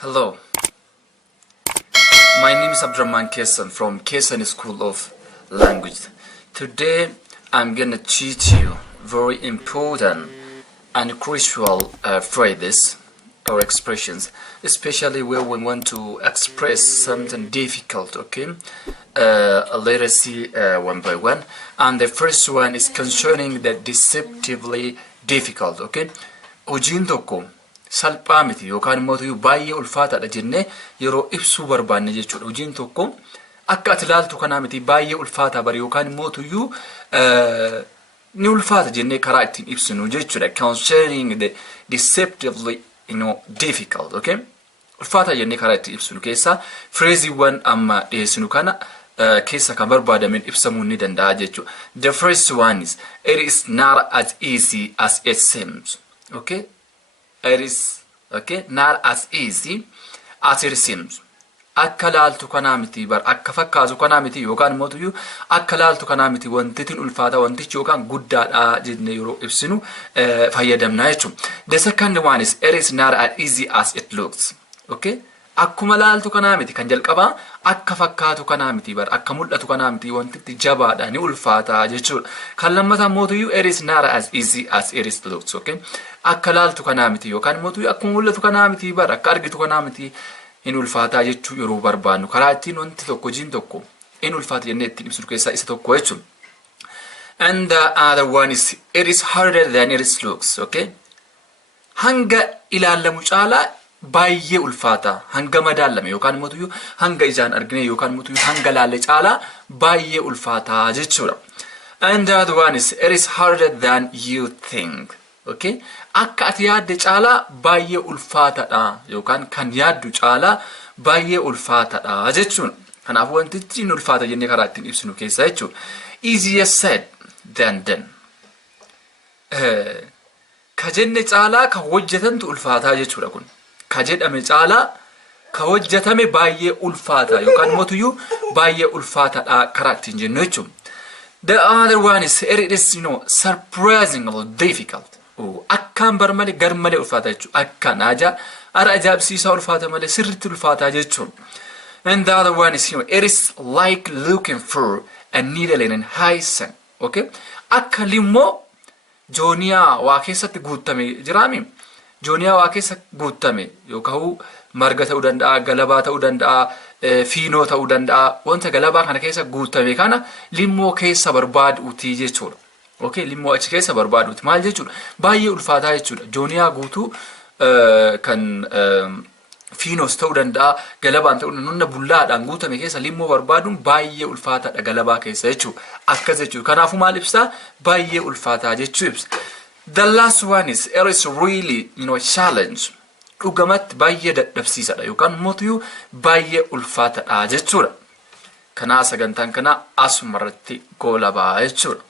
Hello, my name is Abdurrahman Kesan from Kesan School of Language. Today I'm gonna teach you very important and crucial phrases or expressions, especially where we want to express something difficult, okay? Let us see one by one. And the first one is concerning the deceptively difficult, okay? Hojiin tokko salphaa miti yookaan immoo baay'ee ulfaataadha jennee yeroo ibsuu barbaanne jechuudha. Hojiin tokko akka ati ilaaltu kanaa miti baay'ee ulfaataa bari yookaan immoo ni ulfaata jennee karaa ittiin ibsinu jechuudha. Concerning the deceptively difficult, okay? Ulfaata jennee karaa ittiin ibsinu keessaa phraseewwan amma dhiyeessinu kana keessa kan barbaadamen ibsamuu ni danda'a jechuudha. The first one is it is not as easy as it seems, okay? It is not as easy as it seems. Akka laaltu kanaa miti bar akka fakkaatu kanaa miti yookaan immoo akka laaltu kanaa miti wantitiin ulfaata wantichi yookaan guddaadha jennee yeroo ibsinu fayyadamna jechuudha. The second one is it is not as easy as it looks, okay? Akkuma laaltu kanaa miti kan jalqabaa akka fakkaatu kanaa miti bar akka mul'atu kanaa miti wantitti jabaadha ni ulfaata jechuudha. Kan lammataa immoo it is not as easy as it looks, okay? Akka laaltu kanaa miti yookaan immoo akkuma mul'atu kanaa miti bar akka argitu kanaa miti in ulfaata jechuu yeroo barbaannu karaa ittiin wanti tokko jiin tokko in ulfaata jennee ittiin ibsinu keessaa isa tokko jechuudha. And the other one is it is harder than it looks, okay? Hanga ilaalamu caalaa baay'ee ulfaata hanga madaalame yookaan immoo hanga ijaan argine yookaan immoo hanga laalle caalaa baay'ee ulfaata jechuudha. And the other one is it is harder than you think, okay? Akka ati yaadde caalaa baay'ee ulfaataadha yookaan kan yaaddu caalaa baay'ee ulfaataadha jechuudha. Kanaaf wantichi in ulfaata jennee karaa ittiin ibsinu keessaa jechuudha. Easier said than done. Ka jenne caalaa ka hojjetantu ulfaataa jechuudha kun. Ka jedhame caalaa ka hojjetame baay'ee ulfaata yookaan immoo baay'ee ulfaataadha karaa ittiin jennu jechuudha. The other one is it is surprisingly difficult. Akkaan bar malee gar malee ulfaata jechuudha. Akkaan ajaa'ibsiisaa ulfaata malee sirriitti ulfaata jechuudha. And the other one is it is like looking for a needle in a haystack, okay? Akka limmoo jooniyaa waa keessatti guutame jiraami. Jooniyaa waa keessa guutame yookaan marga ta'uu danda'a, galabaa ta'uu danda'a, fiinoo ta'uu danda'a. Wanta galabaa kana keessa guutame kana limmoo keessa barbaaduuti jechuudha. Okay, limmoo achi keessa barbaaduuti maal jechuudha? Baay'ee ulfaataa jechuudha. Jooniyaa guutuu kan fiinoos ta'uu danda'a, galabaan ta'uu danda'a, bullaadhaan guutame keessa limmoo barbaaduun baay'ee ulfaataadha galabaa keessa jechuudha. Akkas jechuudha. Kanaafuu maal ibsaa? Baay'ee ulfaataa jechuu ibsa. The last one is it is really challenge. Dhugamatti baay'ee dadhabsiisaadha yookaan immoo baay'ee ulfaataadha jechuudha. Kanaa sagantaan kana asumarratti goolabaa jechuudha.